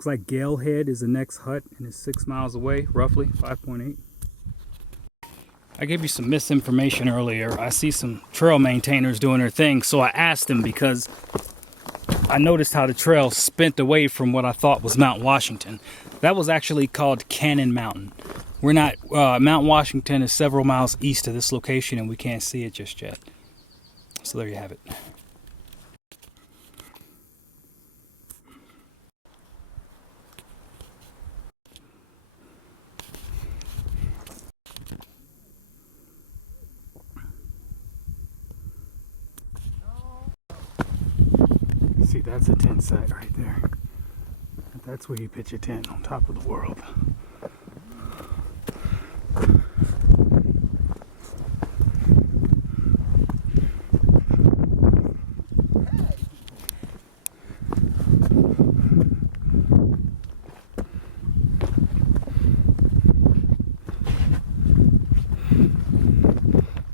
Looks like Gale Head is the next hut and it's 6 miles away, roughly 5.8. I gave you some misinformation earlier. I see some trail maintainers doing their thing, so I asked them because I noticed how the trail spent away from what I thought was Mount Washington. That was actually called Cannon Mountain. We're not, Mount Washington is several miles east of this location and we can't see it just yet. So there you have it. See, that's a tent site right there. That's where you pitch a tent, on top of the world.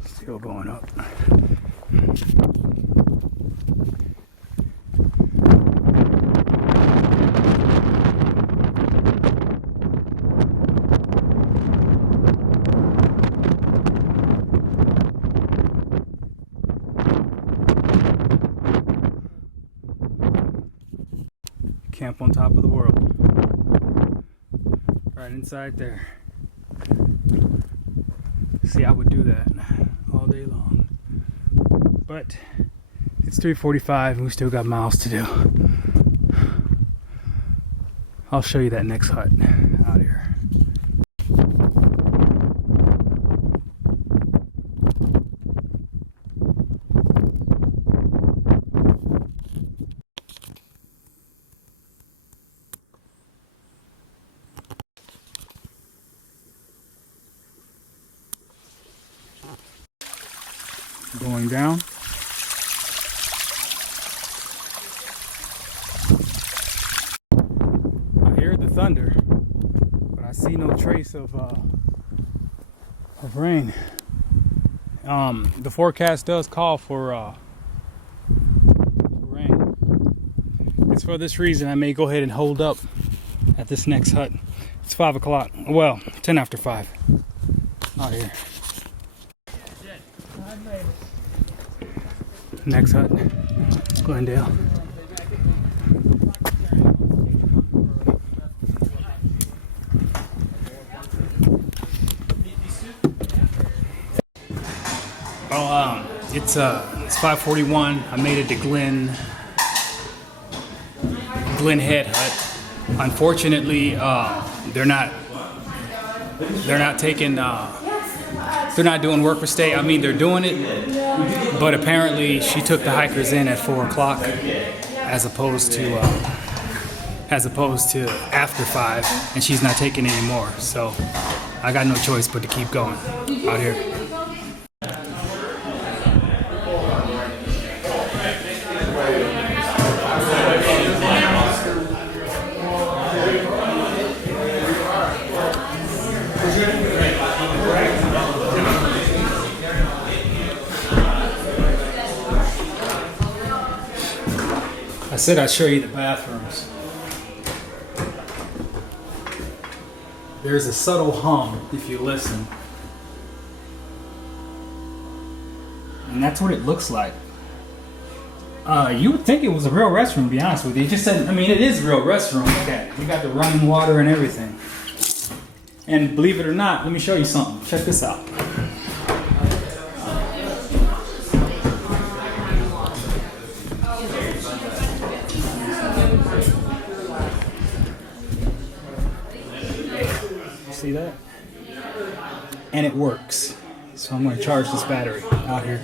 Still going up. Camp on top of the world. Right inside there. See, I would do that all day long. But it's 3:45 and we still got miles to do. I'll show you that next hut out here. Going down. I hear the thunder, but I see no trace of rain. The forecast does call for rain. It's for this reason I may go ahead and hold up at this next hut. It's 5 o'clock. Well, 10 after 5 out here. Next hut, Glendale. Well, it's 5:41. I made it to Glen Head Hut. Unfortunately, they're not taking. They're not doing work for stay. I mean, they're doing it, but apparently she took the hikers in at 4 o'clock as opposed to after 5, and she's not taking any more. So I got no choice but to keep going out here. I said I'd show you the bathrooms. There's a subtle hum if you listen. And that's what it looks like. You would think it was a real restroom, to be honest with you. It just said, I mean, it is a real restroom. Look at it. We got the running water and everything. And believe it or not, let me show you something. Check this out. See that? And it works. So I'm going to charge this battery out here.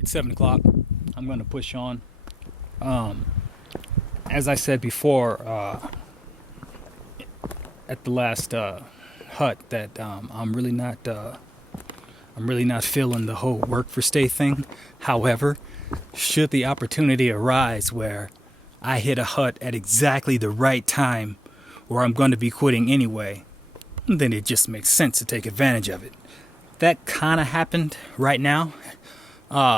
It's 7 o'clock. I'm going to push on. As I said before, at the last hut, that I'm really not feeling the whole work for stay thing. However, should the opportunity arise where I hit a hut at exactly the right time, or I'm going to be quitting anyway, then it just makes sense to take advantage of it. That kind of happened right now.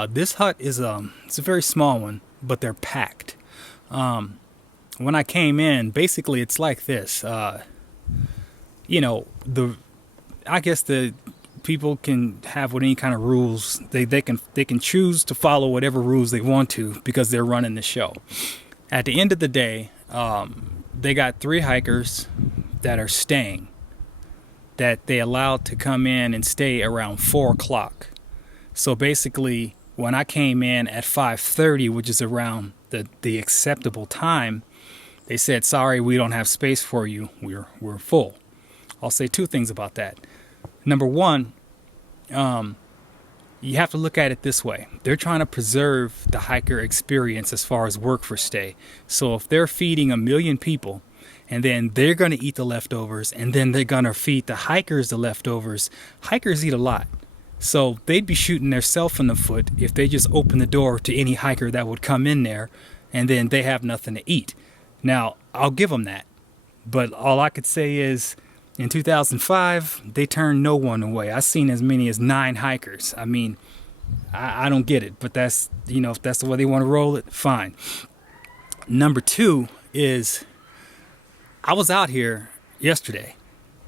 This hut is it's a very small one, but they're packed. when I came in, basically it's like this. You know, I guess the people can have what any kind of rules they can choose to follow whatever rules they want to because they're running the show. At the end of the day, they got 3 hikers that are staying, that they allowed to come in and stay around 4 o'clock. So basically, when I came in at 5:30, which is around the acceptable time, they said, sorry, we don't have space for you. We're full. I'll say 2 things about that. Number one, you have to look at it this way. They're trying to preserve the hiker experience as far as work for stay. So if they're feeding 1 million people, and then they're going to eat the leftovers, and then they're going to feed the hikers the leftovers, hikers eat a lot. So they'd be shooting themselves in the foot if they just open the door to any hiker that would come in there, and then they have nothing to eat. Now, I'll give them that. But all I could say is, in 2005, they turned no one away. I've seen as many as 9 hikers. I mean, I don't get it, but that's, you know, if that's the way they want to roll it, fine. Number 2 is, I was out here yesterday.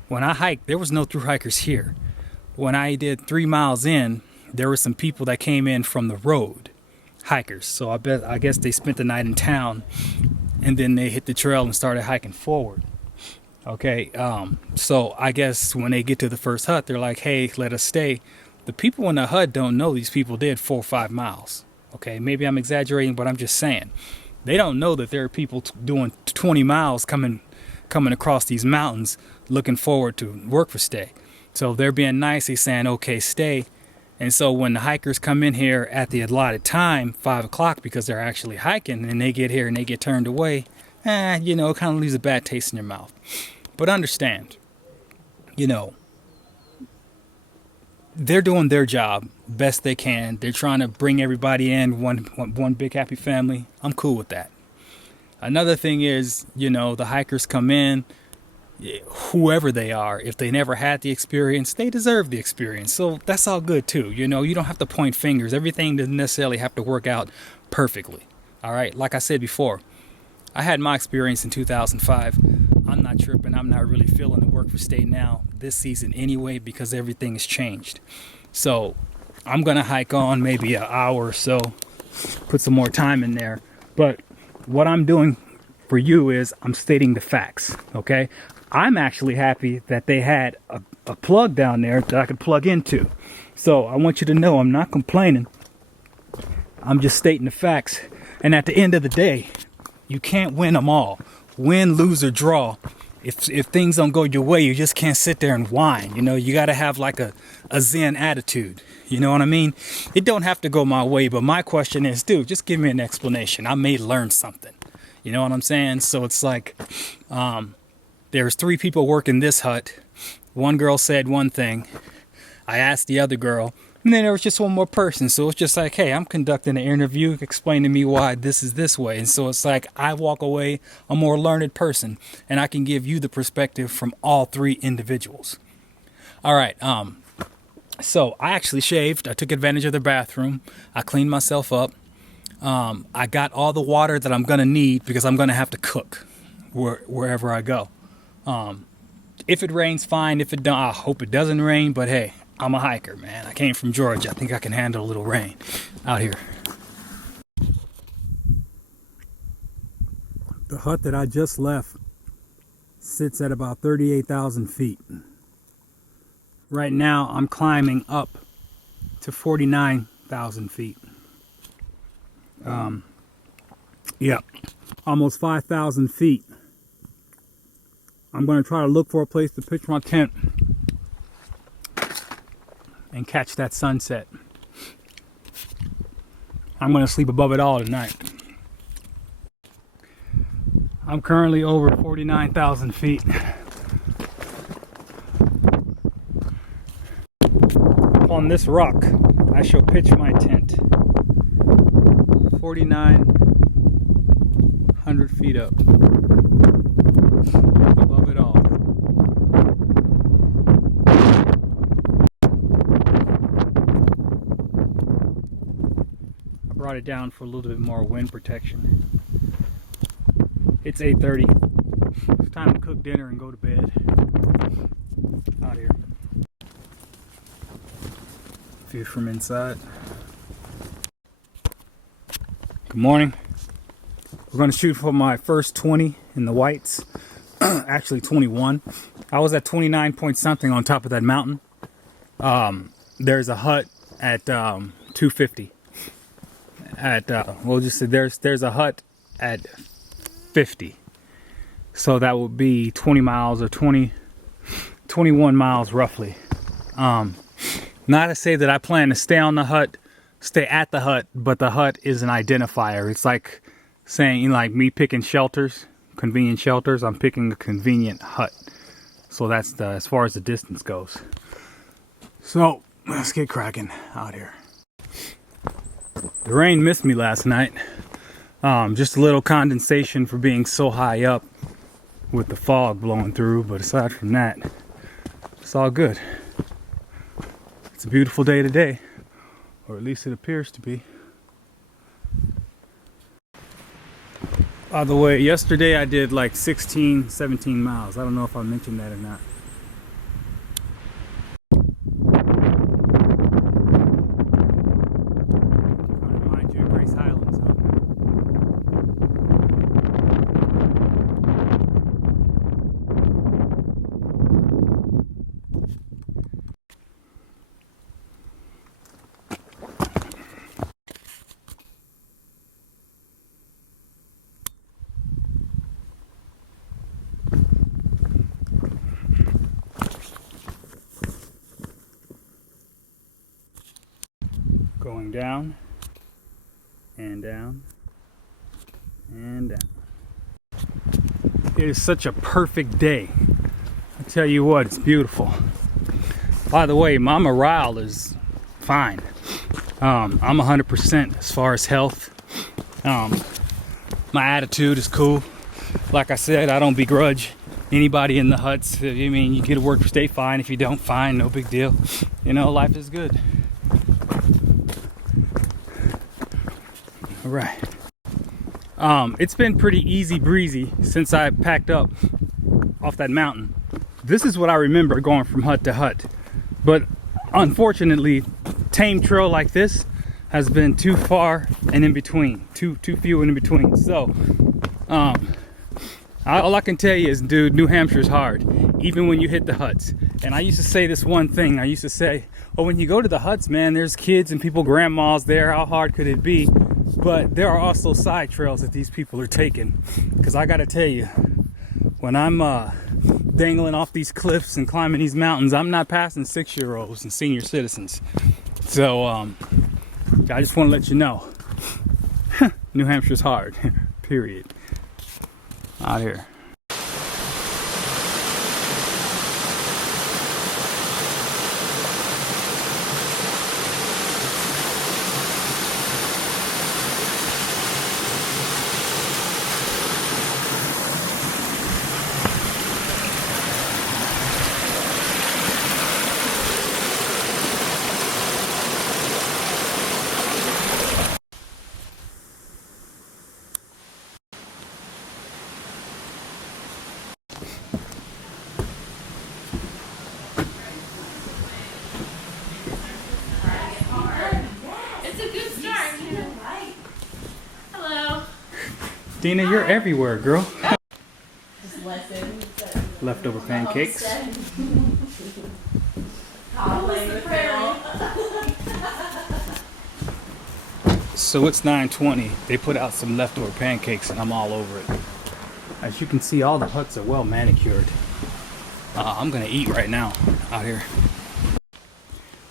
When I hiked, there was no through hikers here. When I did 3 miles in, there were some people that came in from the road, hikers. So I guess they spent the night in town, and then they hit the trail and started hiking forward. Okay, so I guess when they get to the first hut, they're like, hey, let us stay. The people in the hut don't know these people did 4 or 5 miles. Okay, maybe I'm exaggerating, but I'm just saying. They don't know that there are people doing 20 miles coming across these mountains looking forward to work for stay. So they're being nice. They're saying, okay, stay. And so when the hikers come in here at the allotted time, 5 o'clock, because they're actually hiking, and they get here and they get turned away, you know, it kind of leaves a bad taste in your mouth. But understand, you know, they're doing their job best they can. They're trying to bring everybody in, one big happy family. I'm cool with that. Another thing is, you know, the hikers come in, whoever they are, if they never had the experience, they deserve the experience. So that's all good too. You know, you don't have to point fingers. Everything doesn't necessarily have to work out perfectly. All right. Like I said before, I had my experience in 2005. I'm not tripping. I'm not really feeling the work for stay now this season anyway, because everything has changed. So I'm going to hike on maybe an hour or so, put some more time in there. But what I'm doing for you is I'm stating the facts. Okay. I'm actually happy that they had a plug down there that I could plug into. So I want you to know I'm not complaining. I'm just stating the facts. And at the end of the day, you can't win them all. Win, lose, or draw. If things don't go your way, you just can't sit there and whine. You know, you got to have like a Zen attitude. You know what I mean? It don't have to go my way, but my question is, dude, just give me an explanation. I may learn something. You know what I'm saying? So it's like, there's 3 people working this hut. One girl said one thing. I asked the other girl. And then there was just one more person. So it's just like, hey, I'm conducting an interview. Explain to me why this is this way. And so it's like I walk away a more learned person. And I can give you the perspective from all 3 individuals. All right. So I actually shaved. I took advantage of the bathroom. I cleaned myself up. I got all the water that I'm going to need because I'm going to have to cook wherever I go. If it rains, fine. If it don't, I hope it doesn't rain. But hey, I'm a hiker, man. I came from Georgia. I think I can handle a little rain out here. The hut that I just left sits at about 38,000 feet. Right now, I'm climbing up to 49,000 feet. Yeah, almost 5,000 feet. I'm going to try to look for a place to pitch my tent and catch that sunset. I'm going to sleep above it all tonight. I'm currently over 49,000 feet. On this rock, I shall pitch my tent. 4,900 feet up. Above it all. I brought it down for a little bit more wind protection. It's 8:30. It's time to cook dinner and go to bed. Out here. View from inside. Good morning. We're going to shoot for my first 20 in the whites. Actually 21. I was at 29 point something on top of that mountain. There's a hut at 250. At we'll just say there's a hut at 50. So that would be 20 miles or 21 miles roughly. Not to say that I plan to stay at the hut, but the hut is an identifier. It's like saying, like me picking shelters, convenient shelters, I'm picking a convenient hut. So that's as far as the distance goes. So let's get cracking out here. The rain missed me last night. Just a little condensation for being so high up with the fog blowing through, but aside from that, it's all good. It's a beautiful day today, or at least it appears to be. By the way, yesterday I did like 16, 17 miles. I don't know if I mentioned that or not. Remind you of Grace Highlands, huh? Going down and down and down. It is such a perfect day. I tell you what, it's beautiful. By the way, my morale is fine. I'm 100% as far as health. My attitude is cool. Like I said, I don't begrudge anybody in the huts. I mean, you get to work for State, fine. If you don't, fine, no big deal. You know, life is good. All right. It's been pretty easy breezy since I packed up off that mountain. This is what I remember going from hut to hut. But unfortunately, tame trail like this has been too far and in between. Too few and in between. So, all I can tell you is, dude, New Hampshire's hard, even when you hit the huts. And I used to say this one thing. I used to say, oh, when you go to the huts, man, there's kids and people, grandmas there. How hard could it be? But there are also side trails that these people are taking. Because I got to tell you, when I'm dangling off these cliffs and climbing these mountains, I'm not passing 6-year-olds and senior citizens. So I just want to let you know, New Hampshire's hard, period. Out here. Dina, you're everywhere, girl. Leftover pancakes. So it's 9:20. They put out some leftover pancakes and I'm all over it. As you can see, all the huts are well manicured. I'm gonna eat right now out here.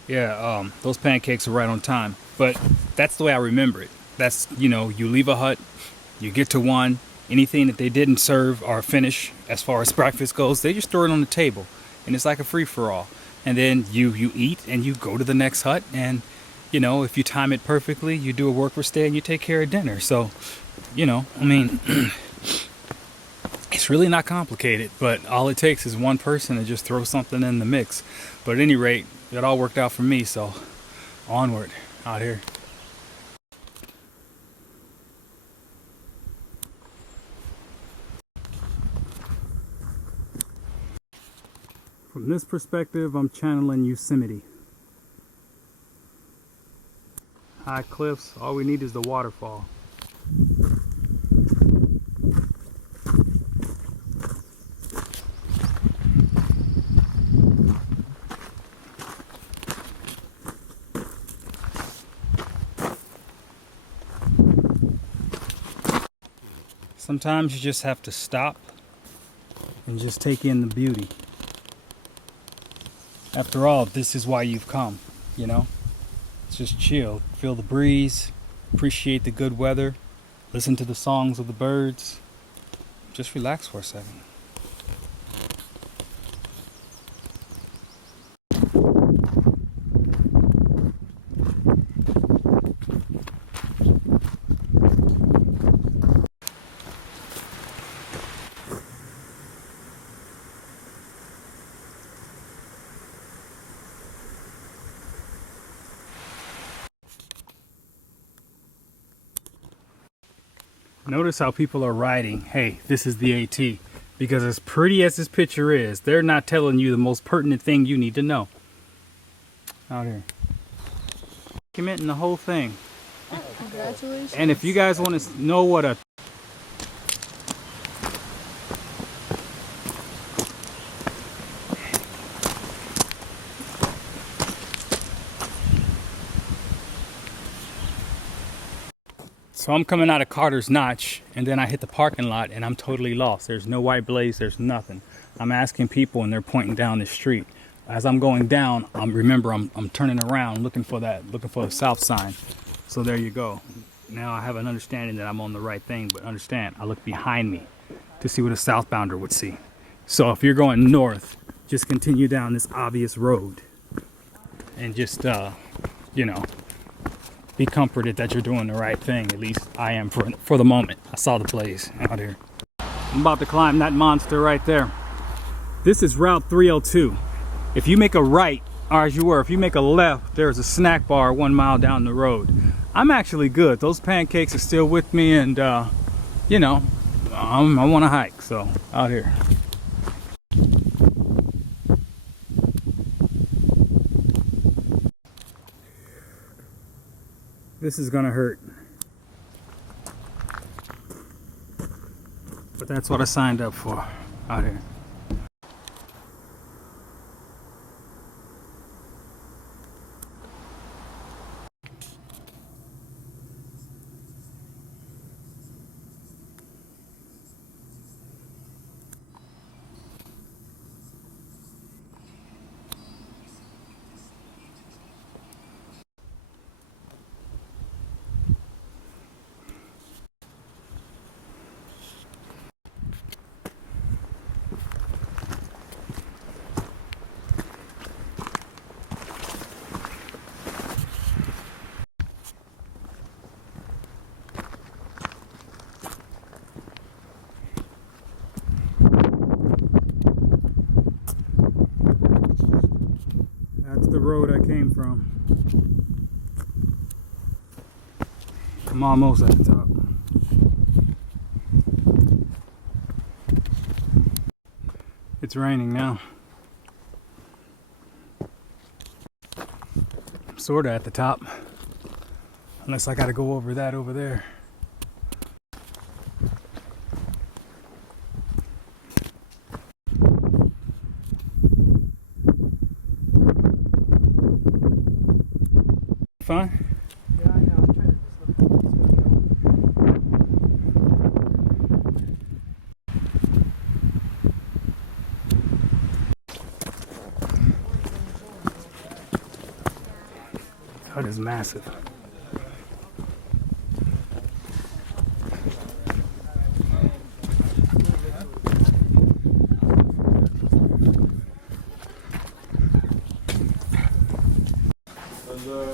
Yeah, those pancakes are right on time. But that's the way I remember it. That's, you know, you leave a hut, you get to one, anything that they didn't serve or finish as far as breakfast goes, they just throw it on the table. And it's like a free-for-all. And then you eat and you go to the next hut, and, you know, if you time it perfectly, you do a worker stay and you take care of dinner. So, you know, I mean, it's really not complicated, but all it takes is one person to just throw something in the mix. But at any rate, it all worked out for me, so onward out here. From this perspective, I'm channeling Yosemite. High cliffs, all we need is the waterfall. Sometimes you just have to stop and just take in the beauty. After all, this is why you've come, you know? Just chill, feel the breeze, appreciate the good weather, listen to the songs of the birds. Just relax for a second. Notice how people are writing, hey, this is the AT. Because as pretty as this picture is, they're not telling you the most pertinent thing you need to know. Out here. Documenting the whole thing. Congratulations. And if you guys want to know what a So I'm coming out of Carter's Notch, and then I hit the parking lot, and I'm totally lost. There's no white blaze, there's nothing. I'm asking people, and they're pointing down the street. As I'm going down, I'm turning around, looking for the south sign. So there you go. Now I have an understanding that I'm on the right thing, but understand, I look behind me to see what a southbounder would see. So if you're going north, just continue down this obvious road, and just, you know, be comforted that you're doing the right thing. At least I am for the moment. I saw the blaze out here. I'm about to climb that monster right there. This is Route 302. If you make a right, or as you were, if you make a left, there's a snack bar 1 mile down the road. I'm actually good. Those pancakes are still with me, and you know, I want to hike, so out here. This is gonna hurt. But that's what I signed up for out here. That's the road I came from. I'm almost at the top. It's raining now. I'm sorta at the top. Unless I gotta go over that over there. Fine? Yeah, I know. I'm trying to just look at This hut is massive.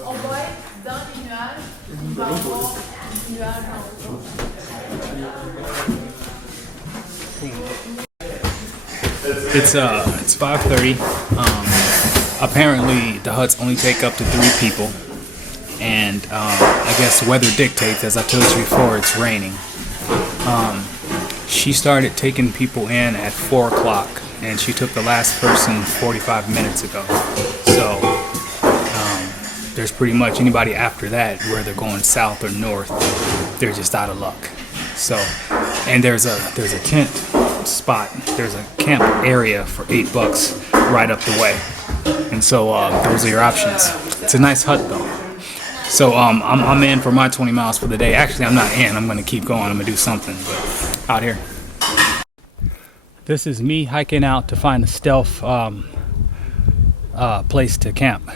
On va être dans les nuages. Il va y avoir des nuages en haut. It's 5:30. Apparently the huts only take up to 3 people, and I guess weather dictates. As I told you before, it's raining. She started taking people in at 4 o'clock, and she took the last person 45 minutes ago. So there's pretty much anybody after that, where they're going south or north, they're just out of luck. So, and there's a tent spot, there's a camp area for $8 right up the way, and so those are your options. It's a nice hut though. So I'm in for my 20 miles for the day. Actually, I'm not in. I'm going to keep going. I'm going to do something, but out here. This is me hiking out to find a stealth place to camp.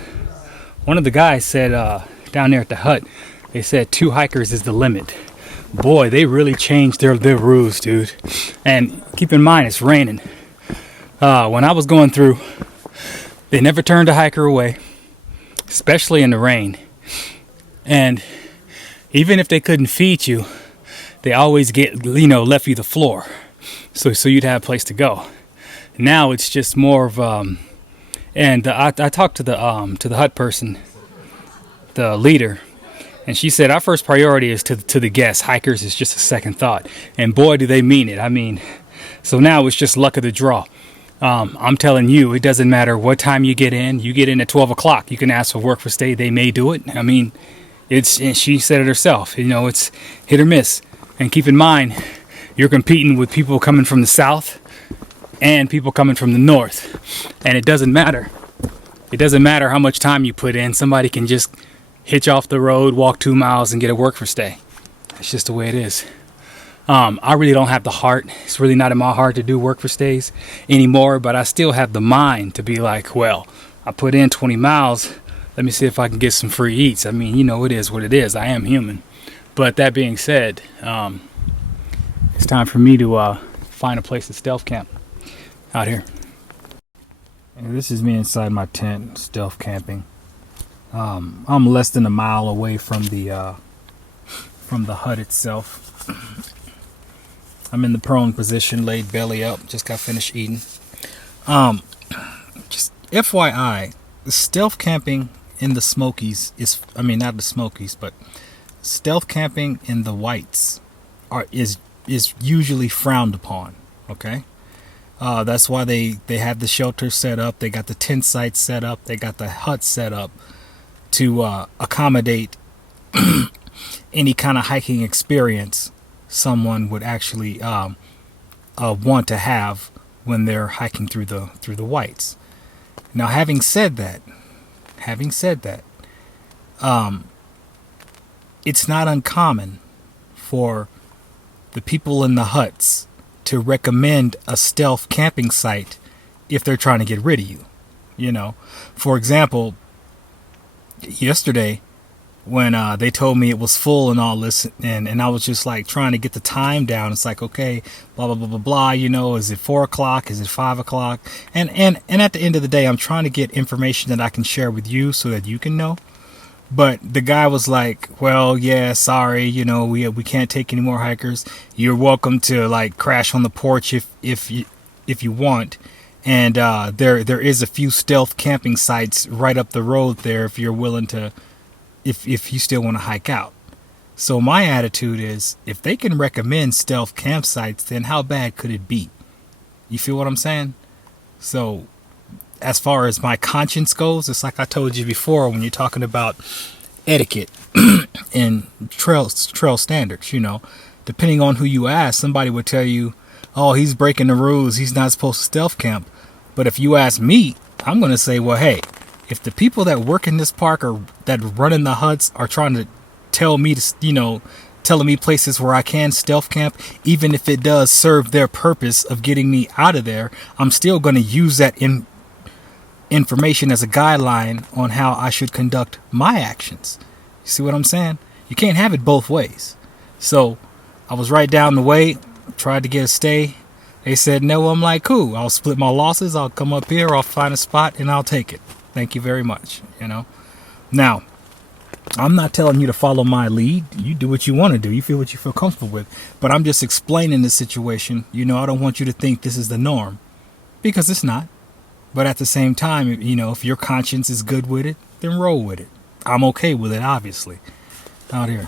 One of the guys said down there at the hut, they said 2 hikers is the limit. Boy, they really changed their rules, dude. And keep in mind, it's raining. When I was going through, they never turned a hiker away, especially in the rain. And even if they couldn't feed you, they always left you the floor, so you'd have a place to go. Now it's just more of I talked to the hut person, the leader, and she said our first priority is to the guests. Hikers is just a second thought. And boy, do they mean it. I mean, so now it's just luck of the draw. I'm telling you, it doesn't matter what time you get in. You get in at 12 o'clock. You can ask for work for stay. They may do it. I mean, and she said it herself. It's hit or miss. And keep in mind, you're competing with people coming from the south and people coming from the north. And it doesn't matter. It doesn't matter how much time you put in. Somebody can just hitch off the road, walk 2 miles, and get a work for stay. It's just the way it is. I really don't have the heart. It's really not in my heart to do work for stays anymore, but I still have the mind to be like, well, I put in 20 miles. Let me see if I can get some free eats. I mean, it is what it is. I am human. But that being said, it's time for me to find a place to stealth camp out here. And this is me inside my tent, stealth camping. I'm less than a mile away from the hut itself. I'm in the prone position, laid belly up. Just got finished eating. Just FYI, stealth camping in the Smokies not the Smokies, but stealth camping in the whites is usually frowned upon. Okay, that's why they have the shelter set up. They got the tent sites set up. They got the hut set up to accommodate any kind of hiking experience someone would actually want to have when they're hiking through the whites. Now, having said that, it's not uncommon for the people in the huts to recommend a stealth camping site if they're trying to get rid of you. For example, yesterday when they told me it was full and all this, and I was just like trying to get the time down. It's like, okay, blah blah blah blah blah. Is it 4 o'clock? Is it 5 o'clock? And at the end of the day, I'm trying to get information that I can share with you so that you can know. But the guy was like, well, yeah, sorry, we can't take any more hikers. You're welcome to like crash on the porch if you want. And there is a few stealth camping sites right up the road there if you're willing to. If you still want to hike out. So my attitude is, if they can recommend stealth campsites, then how bad could it be? You feel what I'm saying? So as far as my conscience goes, it's like I told you before, when you're talking about etiquette and trail standards, depending on who you ask, somebody would tell you, oh, he's breaking the rules, he's not supposed to stealth camp. But if you ask me, I'm going to say, well, hey, if the people that work in this park or that run in the huts are trying to tell me to, telling me places where I can stealth camp, even if it does serve their purpose of getting me out of there, I'm still going to use that information as a guideline on how I should conduct my actions. You see what I'm saying? You can't have it both ways. So I was right down the way, tried to get a stay. They said no. I'm like, cool, I'll split my losses. I'll come up here, I'll find a spot, and I'll take it. Thank you very much. Now, I'm not telling you to follow my lead. You do what you want to do. You feel what you feel comfortable with. But I'm just explaining the situation. I don't want you to think this is the norm, because it's not. But at the same time, if your conscience is good with it, then roll with it. I'm okay with it, obviously. Out here.